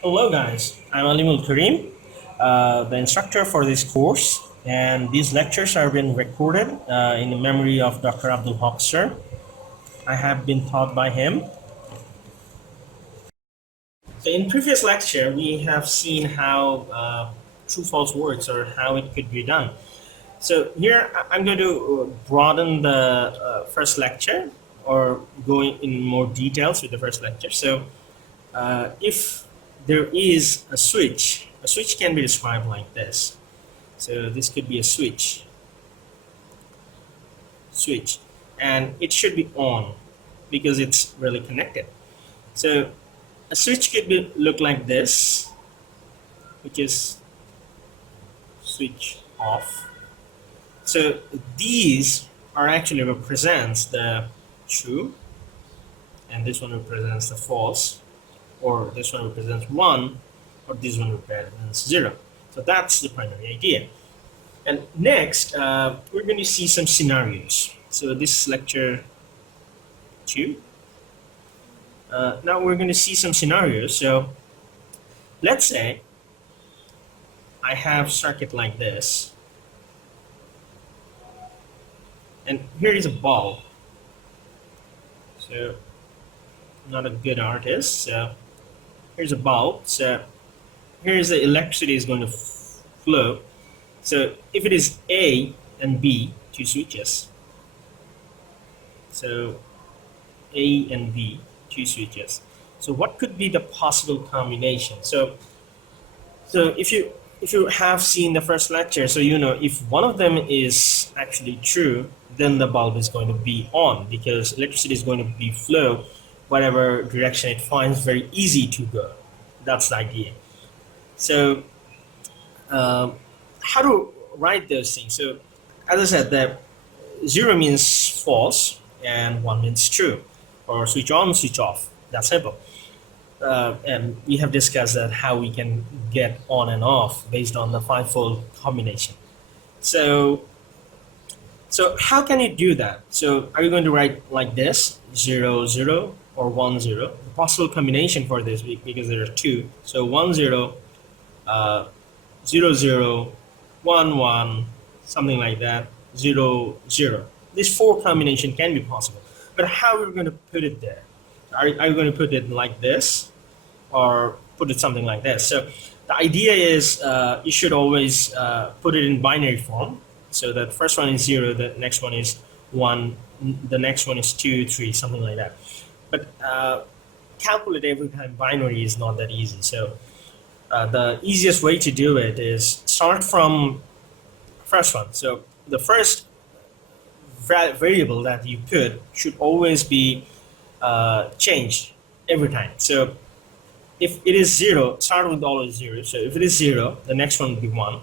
Hello guys, I'm Alimul Karim, the instructor for this course, and these lectures are being recorded in the memory of Dr. Abdul Haq sir. I have been taught by him. So in previous lecture, we have seen how true-false works or how it could be done. So here I'm going to broaden the first lecture or go in more details with the first lecture. So if there is a switch can be described like this. So this could be a switch, and it should be on because it's really connected. So a switch could look like this, which is switch off. So these are actually represents the true, and this one represents the false, or this one represents one, or this one represents zero. So that's the primary idea. And next, we're going to see some scenarios. So this is lecture 2. Now we're going to see some scenarios. So let's say I have circuit like this, and here is a bulb. So I'm not a good artist. So here's a bulb. So here's the electricity is going to flow. So if it is A and B, two switches. So A and B, two switches. So what could be the possible combination? So if you have seen the first lecture, so you know if one of them is actually true, then the bulb is going to be on because electricity is going to be flow whatever direction it finds very easy to go. That's the idea. So how to write those things? So as I said, that 0 means false and 1 means true, or switch on, switch off. That's simple. And we have discussed that how we can get on and off based on the fivefold combination. So how can you do that? So are you going to write like this, 0 0 or 1 0? The possible combination for this, because there are two. So 1 0, 0 0, 1 1, something like that, 0 0. This four combination can be possible, but how are we going to put it there? Are you going to put it like this or put it something like this? So the idea is you should always put it in binary form. So the first one is 0, the next one is 1, the next one is 2, 3, something like that. But calculate every time binary is not that easy. So the easiest way to do it is start from first one. So the first variable that you put should always be changed every time. So if it is 0, start with always 0. So if it is 0, the next one will be 1.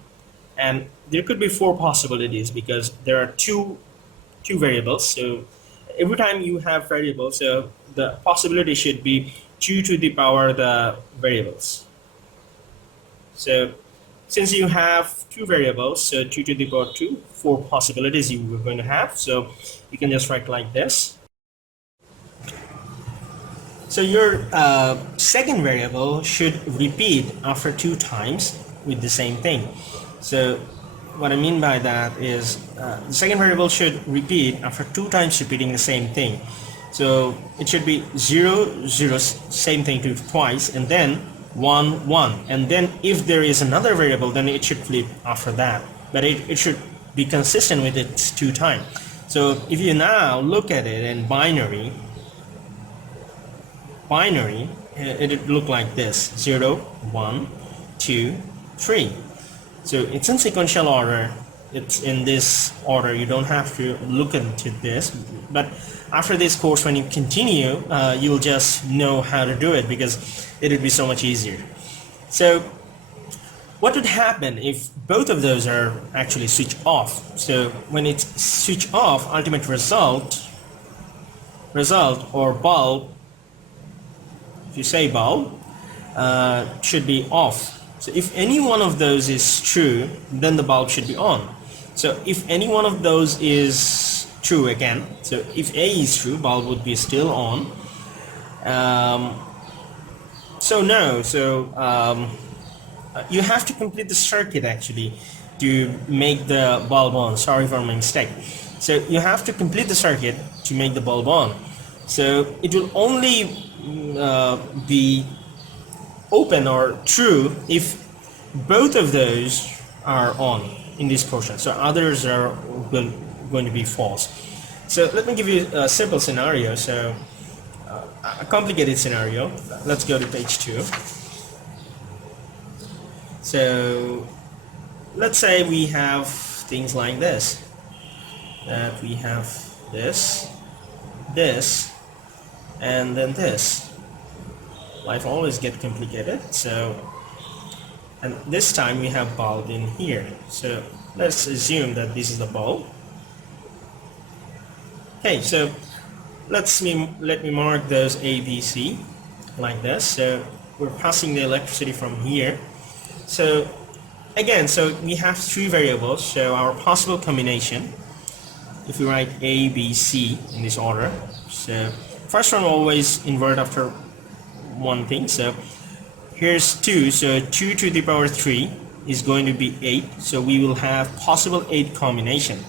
And there could be four possibilities because there are two variables. So every time you have variables, so the possibility should be 2 to the power the variables. So since you have two variables, so 2 to the power 2, four possibilities you were going to have. So you can just write like this. So your second variable should repeat after 2 times with the same thing. So what I mean by that is the second variable should repeat after 2 times repeating the same thing. So it should be 0 0, same thing twice, and then 1 1. And then if there is another variable, then it should flip after that. But it should be consistent with its 2 times. So if you now look at it in binary, it would look like this: 0 1 2 3. So it's in sequential order. It's in this order. You don't have to look into this. But after this course, when you continue, you'll just know how to do it because it would be so much easier. So what would happen if both of those are actually switched off? So when it's switched off, ultimate result or bulb, if you say bulb, should be off. So if any one of those is true, then the bulb should be on. So if any one of those is true again, so if A is true, bulb would be still on. So no, you have to complete the circuit actually to make the bulb on. Sorry for my mistake. So you have to complete the circuit to make the bulb on. So it will only be open or true if both of those are on in this portion. So others are going to be false. So let me give you a simple scenario. So a complicated scenario. Let's go to page 2. So let's say we have things like this. That we have this, this, and then this. Life always gets complicated. So, and this time we have bulb in here. So let's assume that this is the bulb. Okay, so let me mark those A, B, C like this. So we're passing the electricity from here. So again, so we have 3 variables. So our possible combination, if we write A, B, C in this order, so first one always invert after one thing. So here's 2, so 2 to the power 3 is going to be 8. So we will have possible 8 combination.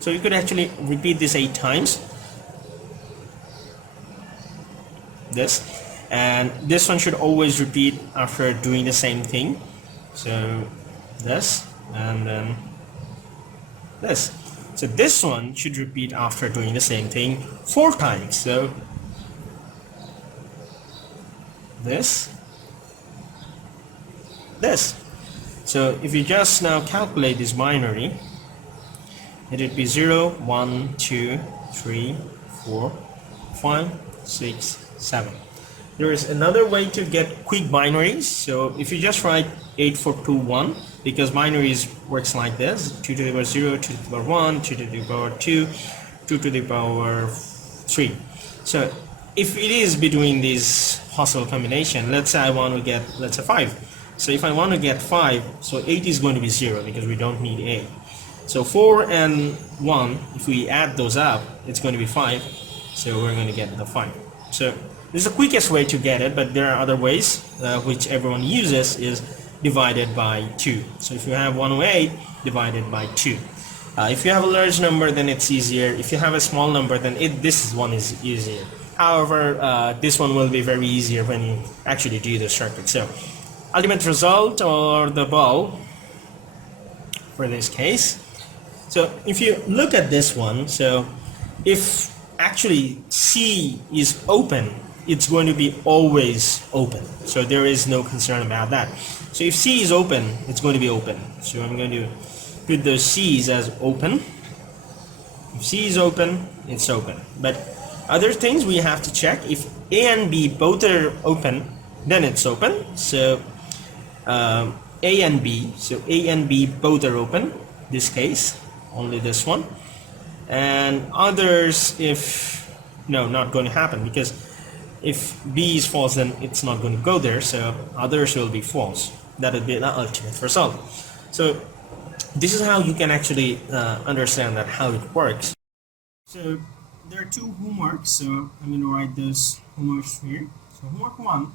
So you could actually repeat this 8 times. This, and this one should always repeat after doing the same thing. So this, and then this. So this one should repeat after doing the same thing 4 times. So this, this. So if you just now calculate this binary, it would be 0, 1, 2, 3, 4, 5, 6, 7. There is another way to get quick binaries. So if you just write 8421, because binaries works like this: 2 to the power 0, 2 to the power 1, 2 to the power 2, 2 to the power 3. So if it is between these possible combination, let's say I want to get, let's say 5. So if I want to get 5, so 8 is going to be 0 because we don't need 8. So 4 and 1, if we add those up, it's going to be 5. So we're going to get the 5. So this is the quickest way to get it, but there are other ways which everyone uses, is divided by 2. So if you have 108 divided by 2. If you have a large number, then it's easier. If you have a small number, then this one is easier. However, this one will be very easier when you actually do the circuit. So ultimate result, or the bulb for this case. So if you look at this one, so if actually C is open, it's going to be always open. So there is no concern about that. So if C is open, it's going to be open. So I'm going to put those C's as open. If C is open, it's open. But other things we have to check. If A and B both are open, then it's open. So A and B, so A and B both are open. This case, only this one. And others, if no, not going to happen, because if B is false, then it's not going to go there. So others will be false. That would be the ultimate result. So this is how you can actually understand that how it works. So there are 2 homeworks. So I'm going to write those homeworks here. So homework 1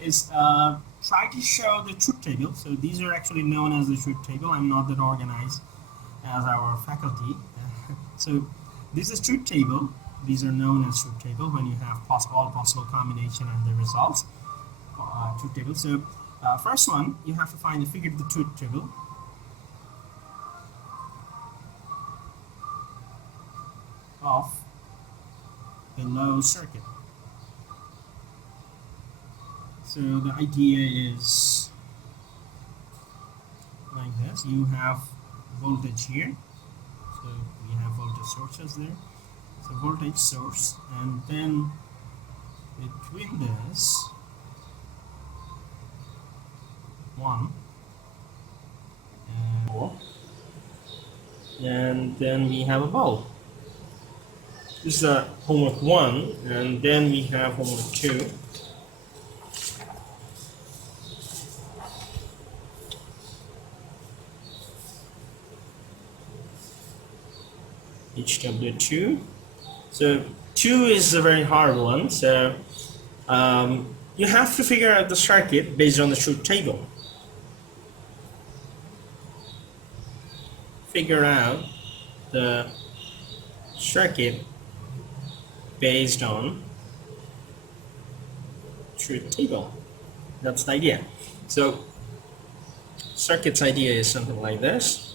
is try to show the truth table. So these are actually known as the truth table. I'm not that organized as our faculty. So this is truth table. These are known as truth table when you have all possible combination and the results. Truth table. So first one, you have to find the figure of the truth table. Of the low circuit. So the idea is like this. You have voltage here. So we have voltage sources there. So voltage source, and then between this 1 and 4, and then we have a bulb. This is homework 1, and then we have homework 2. HW2. So 2 is a very hard one. So You have to figure out the circuit based on the truth table. Figure out the circuit based on truth table. That's the idea. So circuit's idea is something like this.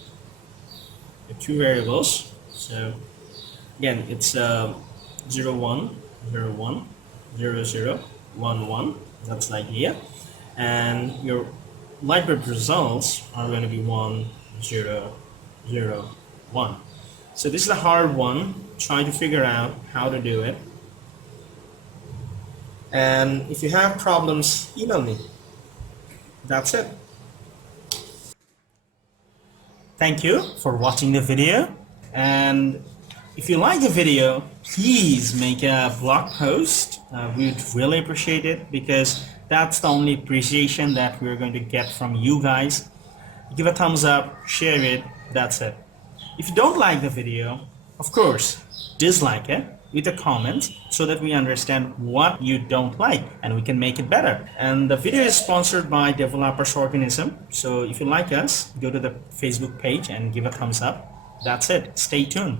The two variables. So again, it's 0 1 0 1 0 0 1 1. That's the idea. And your light bulb results are going to be 1 0 0 1. So this is the hard one. Try to figure out how to do it. And if you have problems, email me. That's it. Thank you for watching the video. And if you like the video, please make a blog post. We'd really appreciate it, because that's the only appreciation that we're going to get from you guys. Give a thumbs up, share it, that's it. If you don't like the video, of course, dislike it with a comment so that we understand what you don't like and we can make it better. And the video is sponsored by Developers Organism. So if you like us, go to the Facebook page and give a thumbs up. That's it. Stay tuned.